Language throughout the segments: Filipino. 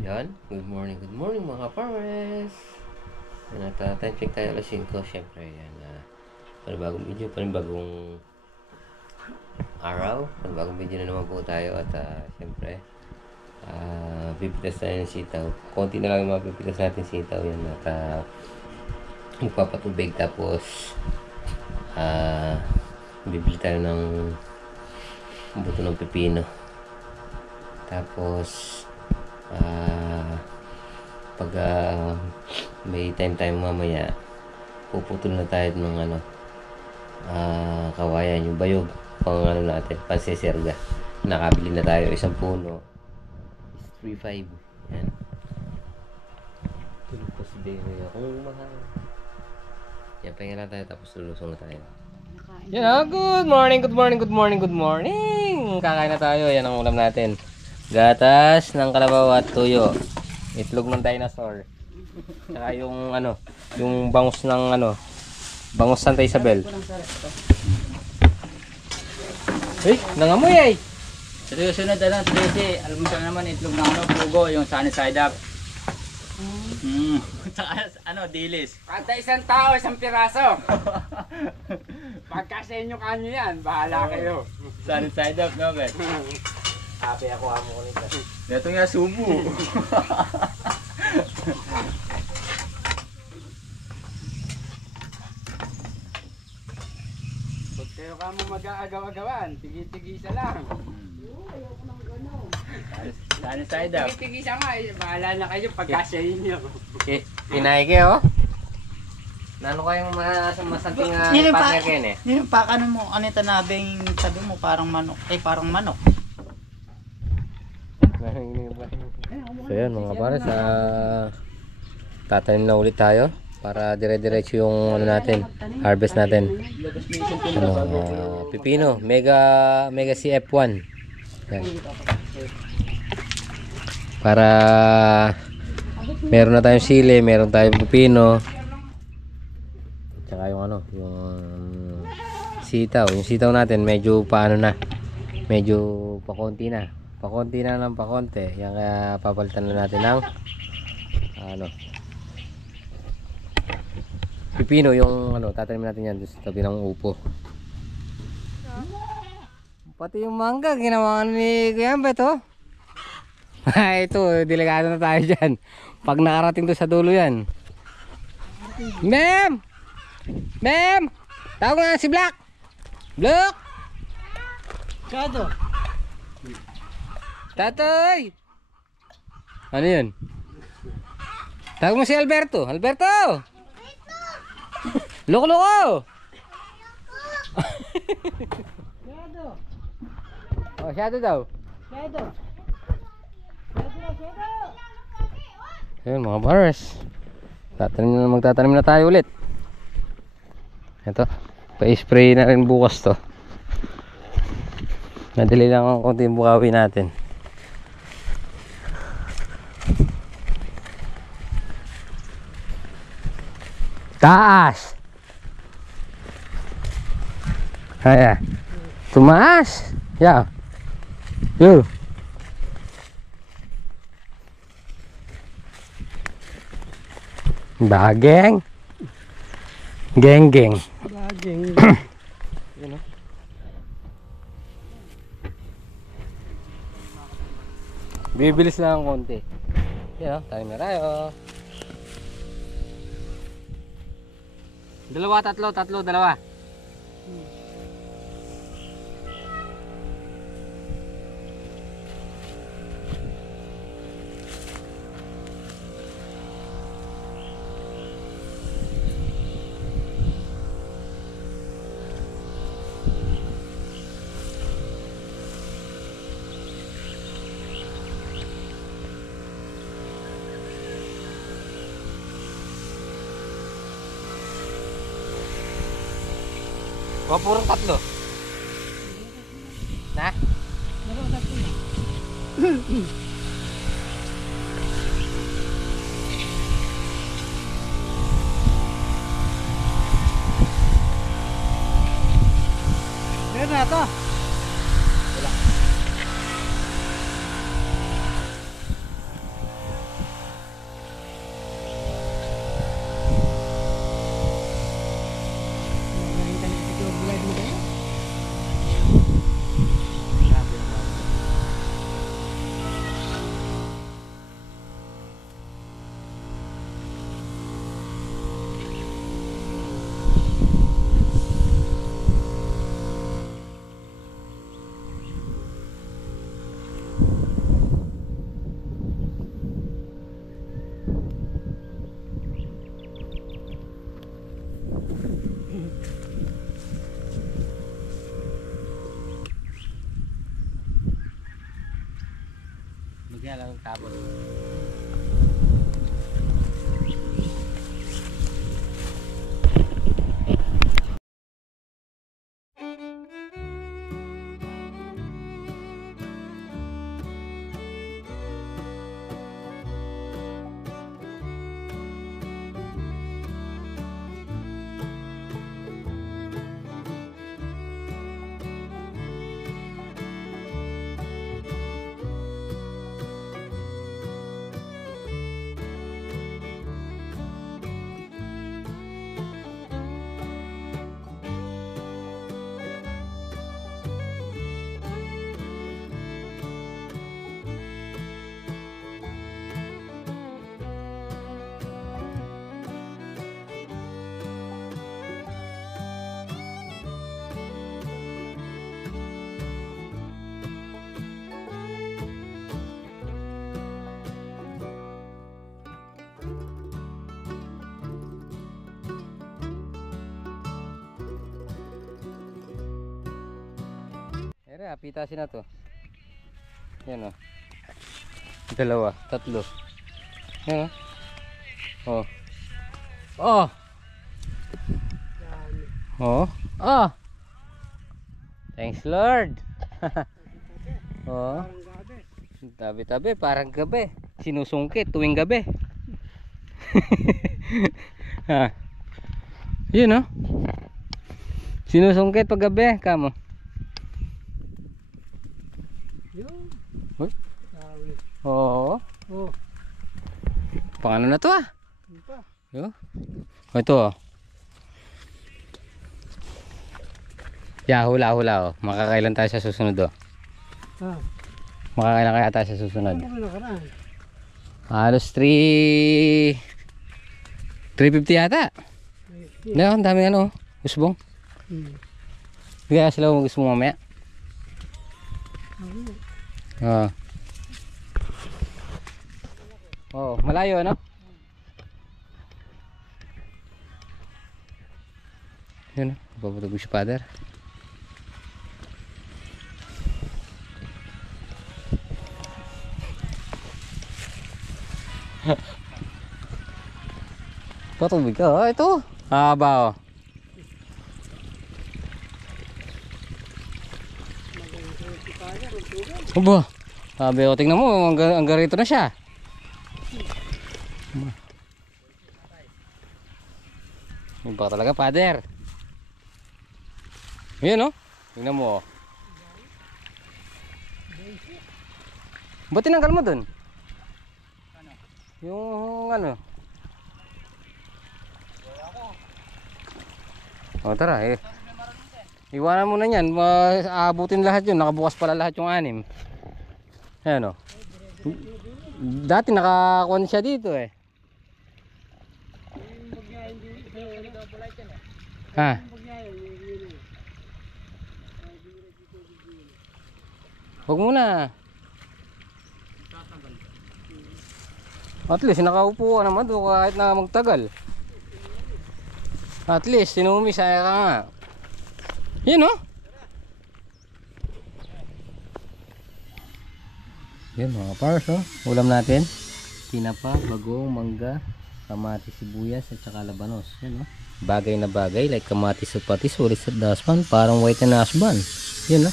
Yan, good morning mga farmers. Time check tayo alas 5, syempre yan. Panibagong video, panibagong araw, panibagong video na naman po tayo at syempre, pipitas tayo ng sitaw. Konti na lang yung mapipitas natin sitaw yan at magpapatubig tapos bibili tayo ng buto ng pepino. Tapos pag may time mamaya puputol na tayo ng kawayan, yung bayog pang natin, panseserga. Nakabili na tayo isang puno is 3.5 yan. Tulog pa si Baby kung mahal yan, pahinga lang tayo tapos lulusong na tayo yan. Good morning. Kakain na tayo, yan ang ulam natin. Gatas ng kalabaw at tuyo. Itlog ng dinosaur. Saka yung yung bangus ng bangus Santa Isabel. Hey, nangamoy ay. Sunod Tracy, almusal naman itlog ng pugo, yung sunny side up. Saka dilis. Kada isang tao, isang piraso. Pagka sa inyo kanyo yan, bahala kayo. Sunny side up, no, bet? Happy ako amo ko nito. Ito nga subo. Huwag kayo ka mo mag-aagaw-agawan, tigi-tigisa lang. Sunny side up. Tigi-tigisa nga, bahala na kayo pagka sa inyo. Inaike oh. Nano kayong masanting partner kayo eh? Yung pakano mo, ano ito nabing sabi mo parang manok. Parang manok. So yun mga pares, tatanim na ulit tayo para dire-diretso yung natin, harvest natin. Pipino, Mega CF1. Yan. Para meron na tayong sili, meron tayong pipino. Tsaka yung yung sitaw. Yung sitaw natin medyo medyo pakonti na. Pakonti na ng pakonti. Yan kaya papalitan na natin ng pipino, yung tatanim natin yan sa tabi ng upo. Pati yung mangga ginawa ni Kuya Ambet oh. Ito, delikado na tayo dyan. Pag nakarating to sa dulo yan. Ma'am! Ma'am! Tawag nga si Black! Black! Kado. Tatoy! Ano yun? Tawag mo si Alberto. Alberto! Loko-loko! Kado. Oh, shadow daw. Kado. Ayun mga bars. Magtatanim na tayo ulit. Ito. Pa-spray na rin bukas to. Madali lang ang konting bukawi natin. Taas! Kaya. Tumaas! Yeah. Yo. Bageng. Geng. Bageng. You know? Bibilis lang ang konti. Yan, timer tayo. Dalawa, tatlo, dalawa. O, purong tatlo. Na? Meron na ito. na lang tapos. Ere, pitasin na to. Yan o. Dalawa, tatlo. Yan o. Oh. Oh. Oh. Thanks Lord. Oh. Tabi-tabi, parang gabi. Sinusungkit tuwing gabi. Ha. Yun o. Sinusungkit pag gabi, kamo. Oo. Oh. Pang ano na to ah? Yo. Ito oh. Ya, hula-hula oh. Makakailan tayo sa susunod oh. Makakailan kaya tayo sa susunod? Halos 350 yata. No, ang daming ano, usbong. Kaya sila mag-usbong mamaya. Oh, malayo ano? Yun, babutog si father. Patubig ka, oh, ito. Haba oh. Aba, sabi ko, tingnan mo, ang garito na siya. Iba talaga, father. Ayan o, tingnan mo. Ba't tinanggal mo dun? Yung ano? O tara eh. Iwanan mo na yan, aabutin lahat yun. Nakabukas pala lahat yung 6. Ayan o. Dati nakakuha siya dito eh. Ha? Huwag muna. At least nakaupo ka naman doon kahit na magtagal. At least sinumi saya ka nga. Yun o. Yan mga pars oh. Ulam natin. Tinapa, bagong, mangga, kamatis, sibuyas at saka labanos. Yan o. Bagay na bagay like kamatis at patis, ulit sa daspan, parang white na asban. Yan o.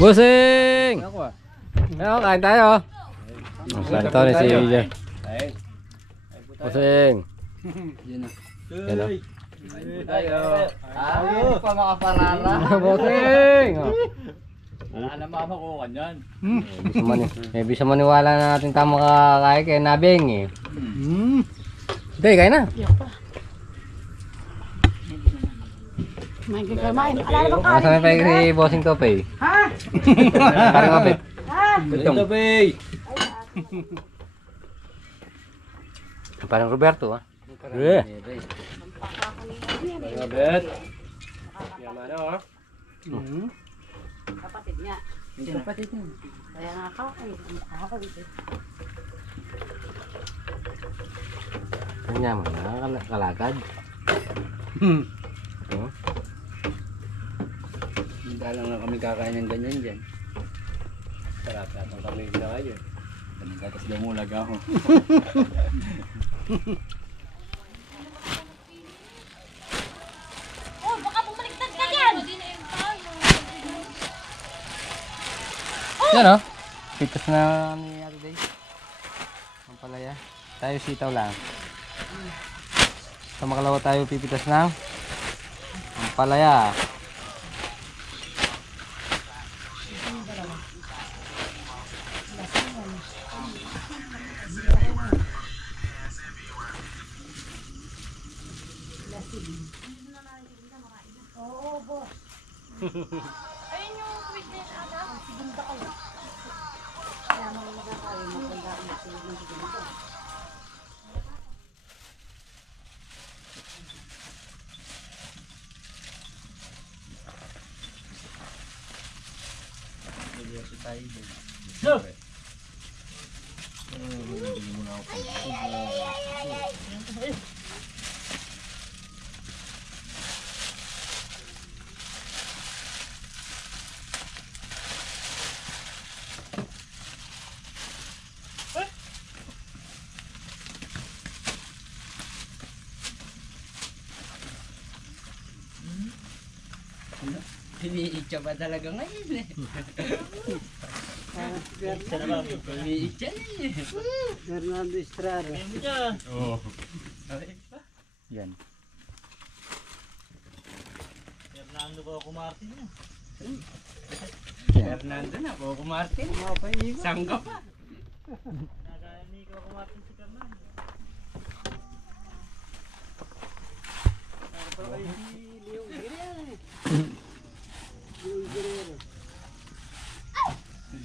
Busing! Ako ah. Ayun, kain tayo. Salito ni si Yuya. Busing! Yan o. Yan o. Tayo. Ay, pa makaparara. Busing! Alam mama ko kanyan. Bisa maniwala na natin tama kakain kay Nabing eh. Hindi, kain na. Main ka kumain. Ala na bang kain? Masama pa si Bossing Tope. Ha? Parang kapit. Ha? Tope. Parang Roberto ah. Robert. Yaman oh. Kapatid niya. Kapatid niya. Kaya nga ako dito. Kanya mo na kalagad. Oh. Hindi lang kami kakain ng ganyan dyan. Sarap atong kami na ngayon. Gatas daw mo laga ako. Oh, baka bumaliktad ka yan! Yan o. Pitas na ni Ate Day. Ang palaya. Tayo sitaw lang. Sa makalawa tayo pipitas ng ang palaya. Ayun yung witness, Ada. Sigunda ko. Iniitsa ba talaga ngayon eh? Iniitsa niya eh. Fernando Estrada. Oo. Yan. Fernando na, Coco Martin. Sangga pa.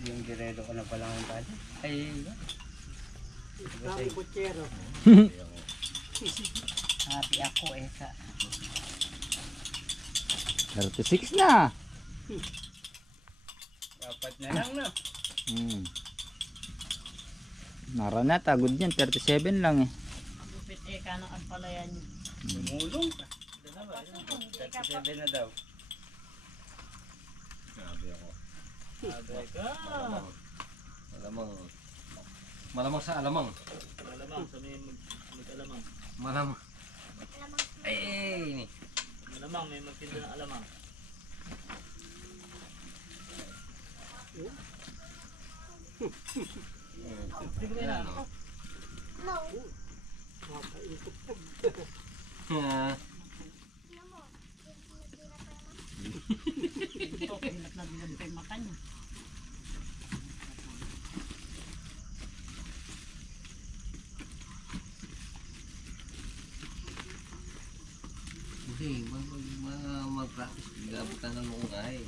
Yung Guerrero ko na pala ng tali. Ay, Kami kutsero. Happy ako eh sa 36 na. dapat na lang no. Nara na, tagod yan. 37 lang eh. Lupit ka ng ampalayan niyo. Tumulong ka. 37 na daw. Malamang. Malamang sa alamang. Malamang sa may mag-alamang. Malamang. Ay, ini. Malamang may magtinda ng alamang. Ito, pinat na din ang mata niya. Kasi mag-practice. Gabutan ng mga ay.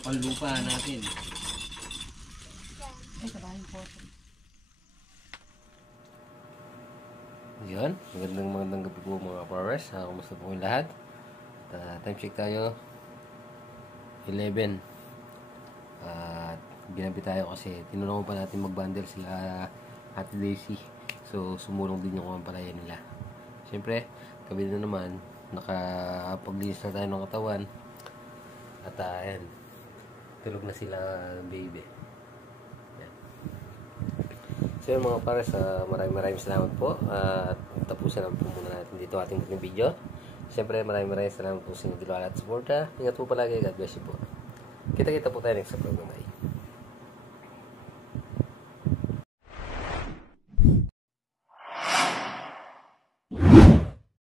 Panlupa natin. Ay, kabahin po. Yun. Magandang gabi po mga powers. Kumusta po yung lahat? Time check tayo. 11. At binabi tayo kasi tinulungan pa natin mag-bundle sila Ate Daisy. So sumulong din yung kampalaya nila. Siyempre, kami na naman nakapaglinis na tayo ng katawan. At ayan, tulog na sila baby. Yan. So yun mga pares, maraming salamat po. At tapusin lang po muna natin dito ating video. Siyempre maraming salamat po sa inyo at suporta. Ingat po palagi, God bless you po. Kita-kita po tayo next sa program.